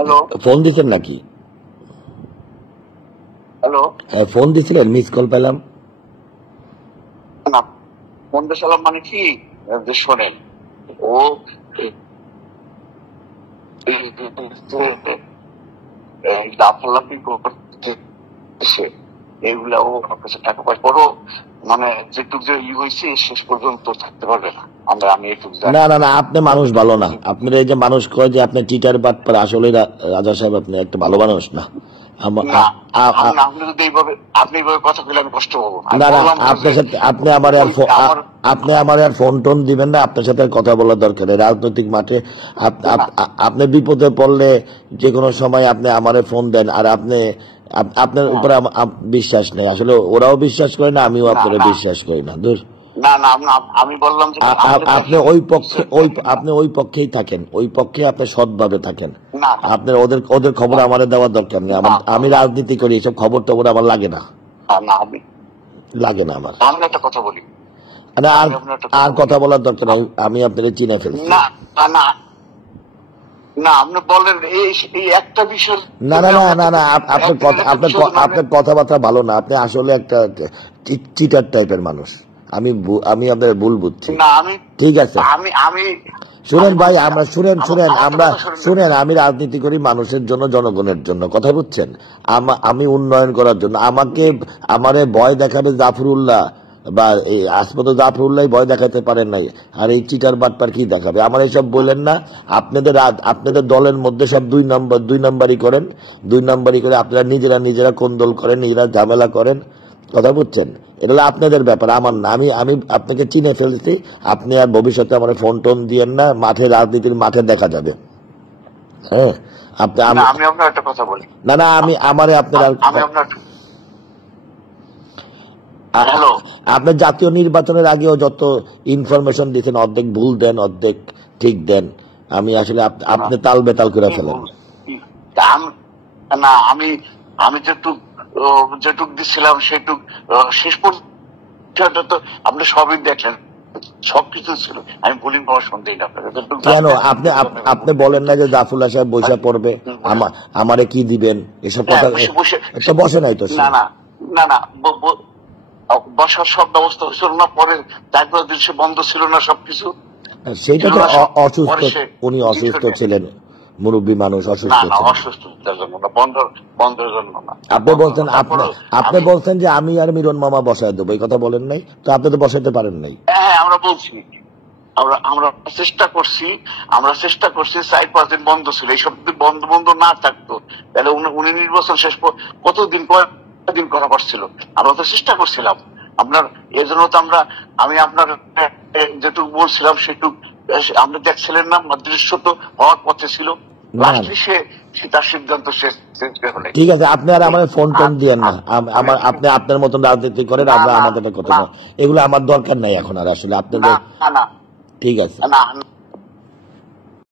Hello, phone দিচ্ছেন নাকি? Hello, হ্যাঁ, ফোন দিছিলেন, মিস কল পেলাম। না বন্ধু সালাম মানে কি যে শোনেন, ও লাফালাফি করতেছে, এগুলা ও কাছে টাকা পয়সা বড়, মানে যেটুক যে হয়েছে শেষ পর্যন্ত থাকতে পারবে না। আমি এটুক জানি। না না না, আপনি মানুষ ভালো না। আপনার এই যে মানুষ কয় যে আপনি টিটার বাটপার, আসলে রাজা সাহেব আপনি একটা ভালো মানুষ না। না আপনি যদি আপনি এইভাবে কথা বলে আমি কষ্ট পাবো। না না, আপনার সাথে আপনি আমার আর ফোন টোন দিবেন না। আপনার সাথে কথা বলার দরকার নেই। রাজনৈতিক মাঠে আপনি বিপদে পড়লে যে কোনো সময় আপনি আমারে ফোন দেন, আর আপনার উপরে বিশ্বাস নেই। আসলে ওরাও বিশ্বাস করে না, আমিও আপনারা বিশ্বাস করি না। দূর। না না, আমি বললাম যে আপনি ওই পক্ষেই থাকেন, ওই পক্ষে আপনি সৎভাবে থাকেন। আপনার ওদের খবর আমারে দেওয়ার দরকার নেই। আমি রাজনীতি করি, এসব খবর টবর আমার লাগে না, লাগে না আমার। আমি একটা কথা বলি, আর কথা বলার দরকার নেই, আমি আপনাকে চিনে ফেলছি। না না না, আপনি বলেন এই একটা বিষয়। না না না না না, আপনার কথাবার্তা ভালো না। আপনি আসলে একটা চিটার টাইপের মানুষ। আমি আপনার ভুল বুঝছি। ঠিক আছে, শুনেন ভাই, শুনেন, আমি রাজনীতি করি মানুষের জন্য, জনগণের জন্য, কথা বুঝছেন? আমি উন্নয়ন করার জন্য। আমারে ভয় দেখাবে জাফরুল্লাহ বা এই আসমত জাফরুল্লাহ ভয় দেখাতে পারেন নাই, আর এই চিটার বাটপার কি দেখাবে? আমার এইসব বললেন না। আপনাদের দলের মধ্যে সব দুই নাম্বারই করেন, দুই নাম্বারই করে আপনারা নিজেরা কোন্দল করেন, নিজেরা ঝামেলা করেন, কথা বুঝছেন? এটা হলো আপনাদের ব্যাপার, আমার না। আমি আপনাকে চিনে ফেলছি। আপনি আর ভবিষ্যতে আমার ফোন টোন দিয়েন না। রাজনীতির মাঠে দেখা যাবে। হ্যাঁ, আমি আপনার একটা কথা বলি। না না, আপনার জাতীয় নির্বাচনের আগেও যত ইনফরমেশন দিচ্ছেন, অর্ধেক ভুল দেন, অর্ধেক ঠিক দেন। আমি আসলে আপনি তাল বেতাল করে ফেলেন। না, আমি যেটুক দিচ্ছিলাম সেটুক শেষ পর্যন্ত তো আপনি সবই দেখলেন, সবকিছু ছিল। আমি বলি পাওয়ার শুনতেই না। কেন আপনি বলেন না যে জাফরুল্লাহ সাহেব বৈশা পড়বে, আমারে কি দিবেন, এসব কথা বসে নাই তো? না না না না, বসার সব ব্যবস্থা ছিল না, পরে তারপরে দিন সে বন্ধ ছিল না সবকিছু। সেইটা তো অসুস্থ, উনি অসুস্থ ছিলেন, মুরব্বী মানুষ, অসুস্থ বন্ধের জন্য না। আপনি বলছেন যে আমি আর মিরন মামা বসায় দেবো, এই কথা বলেন নাই তো? আপনি তো বসাইতে পারেন নাই। হ্যাঁ, আমরা বলছি, আমরা চেষ্টা করছি 4-5 দিন বন্ধ ছিল। এইসব বন্ধ না থাকতো তাহলে উনি নির্বাচন শেষ কতদিন করা পারছিল। আমরা তো চেষ্টা করছিলাম আপনার, এর জন্য তো আমি আপনার যেটুকু বলছিলাম সেটুকু আপনি দেখছিলেন না। দৃশ্য তো হওয়ার পথে ছিল, তার সিদ্ধান্ত শেষ। ঠিক আছে, আপনি আর আমার ফোন টোন দিয়েন না। আপনি আপনার মতন রাজনীতি করেন, আমরা আমাদের কথা, এগুলো আমার দরকার নাই এখন আর আসলে আপনাদের। না, ঠিক আছে। না